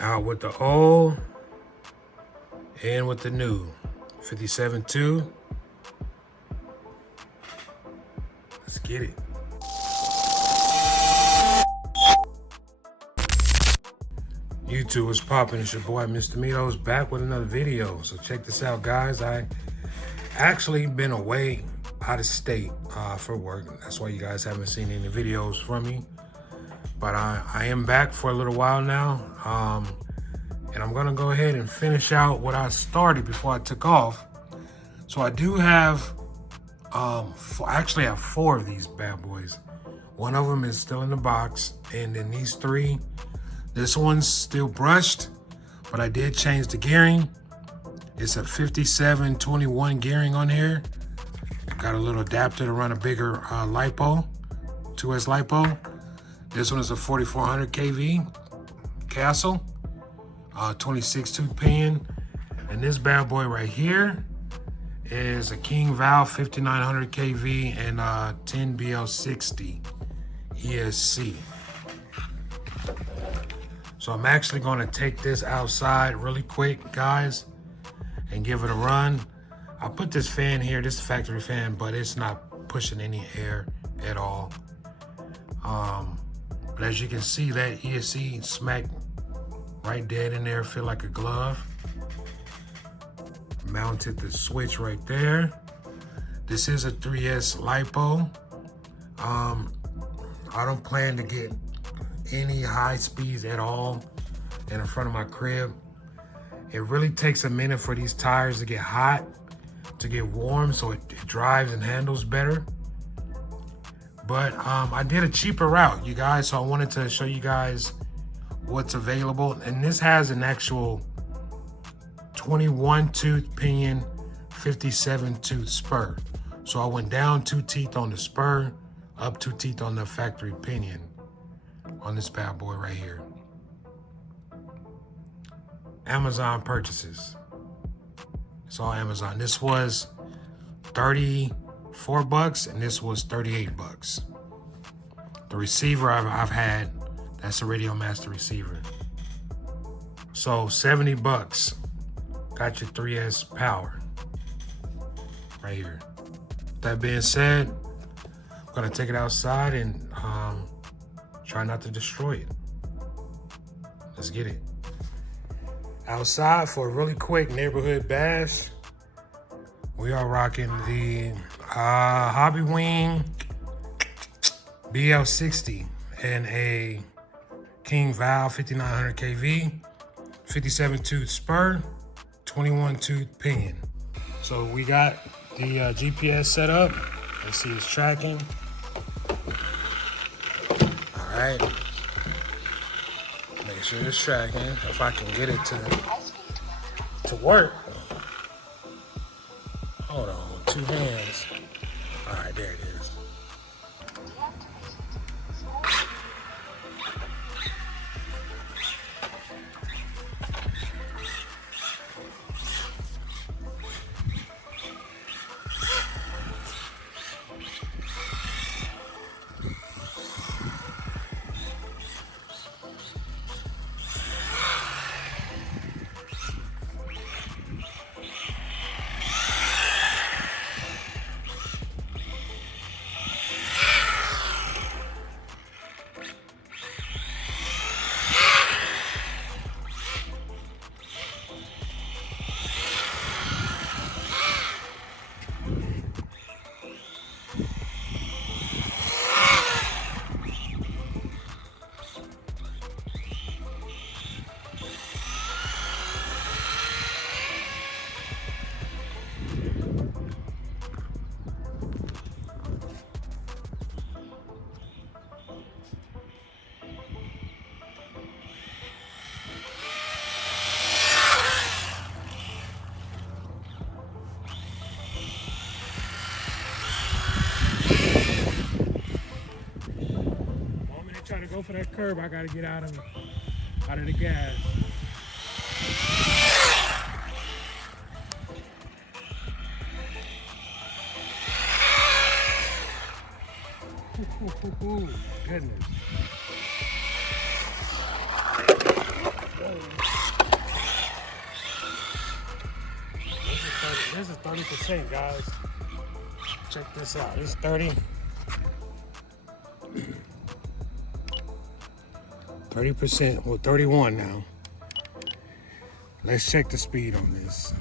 Out with the old and with the new 57.2. Let's get it. YouTube is popping. It's your boy Mr. Mito's back with another video. So check this out, guys. I actually been away out of state for work. That's why you guys haven't seen any videos from me. But I am back for a little while now. And I'm gonna go ahead and finish out what I started before I took off. So I do have, I actually have 4 of these bad boys. One of them is still in the box. And then these 3, this one's still brushed, but I did change the gearing. It's a 5721 gearing on here. Got a little adapter to run a bigger LiPo, 2S LiPo. This one is a 4400 kV Castle, 26 tooth pinion. And this bad boy right here is a KingVal 5900 kV and 10BL60 ESC. So I'm actually gonna take this outside really quick, guys, and give it a run. I put this fan here, this is a factory fan, but it's not pushing any air at all. But as you can see, that ESC smack right dead in there, feel like a glove. Mounted the switch right there. This is a 3S LiPo. I don't plan to get any high speeds at all in the front of my crib. It really takes a minute for these tires to get hot, to get warm, so it drives and handles better. But I did a cheaper route, you guys, so I wanted to show you guys what's available. And this has an actual 21 tooth pinion, 57 tooth spur. So I went down 2 teeth on the spur, up 2 teeth on the factory pinion on this bad boy right here. Amazon purchases. It's all Amazon. This was 34 bucks and this was 38 bucks. The receiver I've had, that's a Radio Master receiver. So 70 bucks got your 3S power right here. That being said, I'm gonna take it outside and try not to destroy it. Let's get it. Outside for a really quick neighborhood bash. We are rocking the Hobbywing BL60 and a King Val 5900 kV, 57 tooth spur, 21 tooth pinion. So we got the GPS set up. Let's see, it's tracking. All right. Make sure it's tracking. If I can get it to work. Hold on, 2 hands. All right, there it is. To go for that curb, I gotta get out of the gas. Goodness. Whoa. 30%, guys. Check this out. It's 30. 30%, well, 31 now. Let's check the speed on this.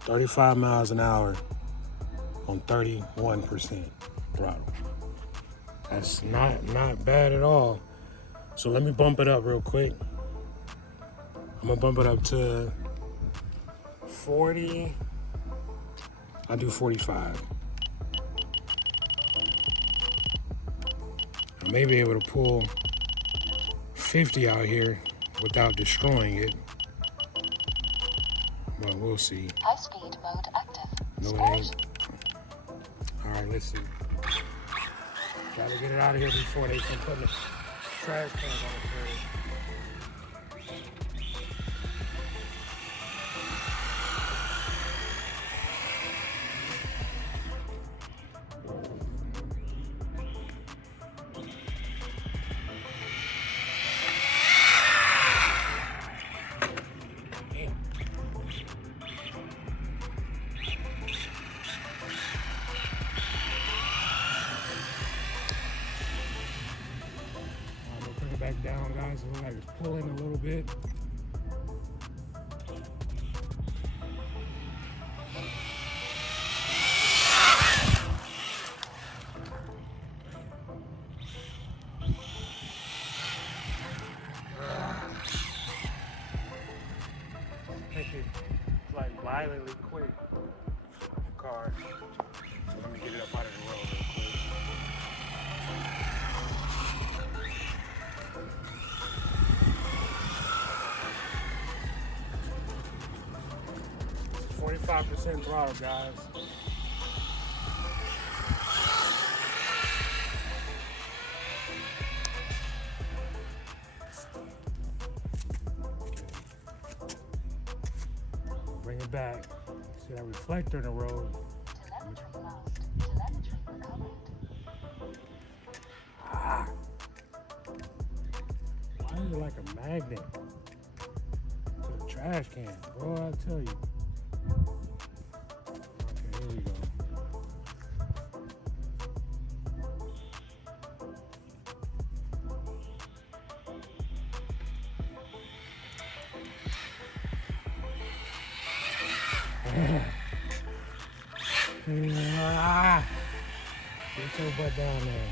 "35 miles an hour on 31% throttle." That's not bad at all. So let me bump it up real quick. I'm gonna bump it up to 40. I'll do 45. I may be able to pull 50 out here without destroying it. But we'll see. High speed mode active. No, it ain't. All right, let's see. Try to get it out of here before they can put the trash cans on the curb. Back down, guys. It looks like it's pulling a little bit. I think it's like violently quick, the car. So let me get it up out of the road real quick. "45% throttle, guys." Bring it back. See that reflector in the road. Telemetry lost. Telemetry recovered. Ah. Why is it like a magnet to the trash can? Boy, I tell you. Okay, here we go. Get your butt down there.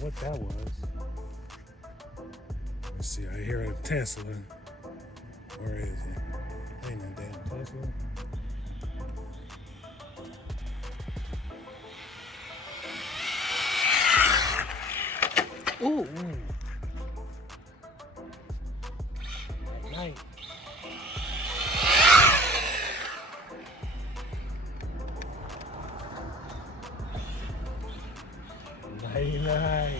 What that was. Let's see, I hear a Tesla. Where is it? Ain't no damn Tesla. Ooh. At night. Night.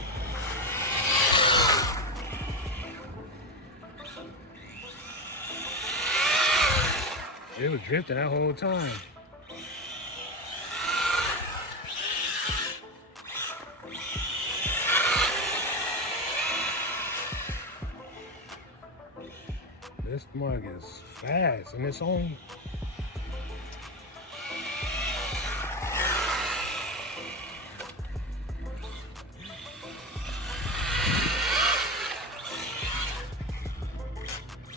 It was drifting that whole time. This mug is fast and it's on.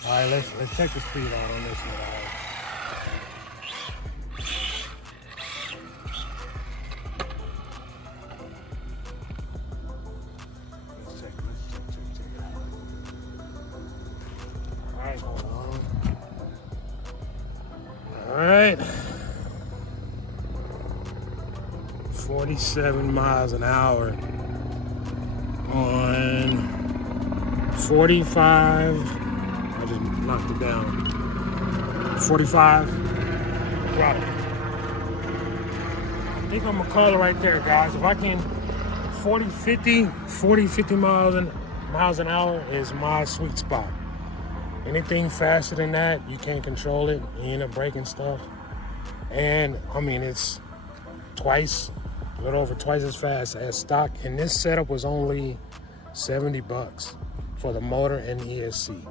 All right, let's check the speed out on this one. Let's check it out. All right, hold on. All right. 47 miles an hour on 45. I just knocked it down. 45 throttle. I think I'm gonna call it right there, guys. If I can 40, 50 miles an hour is my sweet spot. Anything faster than that, you can't control it. You end up breaking stuff. And I mean, it's a little over twice as fast as stock. And this setup was only 70 bucks for the motor and the ESC.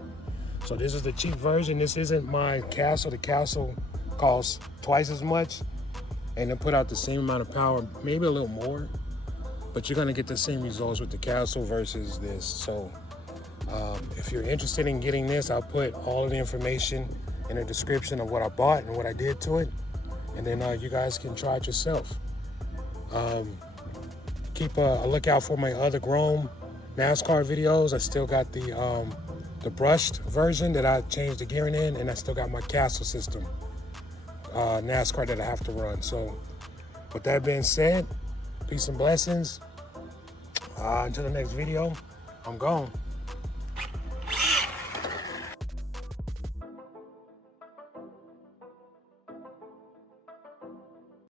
So this is the cheap version. This isn't my Castle. The Castle costs twice as much and they put out the same amount of power, maybe a little more, but you're gonna get the same results with the Castle versus this. So if you're interested in getting this, I'll put all of the information in the description of what I bought and what I did to it. And then you guys can try it yourself. Keep a lookout for my other Chrome NASCAR videos. I still got the brushed version that I changed the gearing in, and I still got my Castle system NASCAR that I have to run. So with that being said, peace and blessings. Until the next video, I'm gone.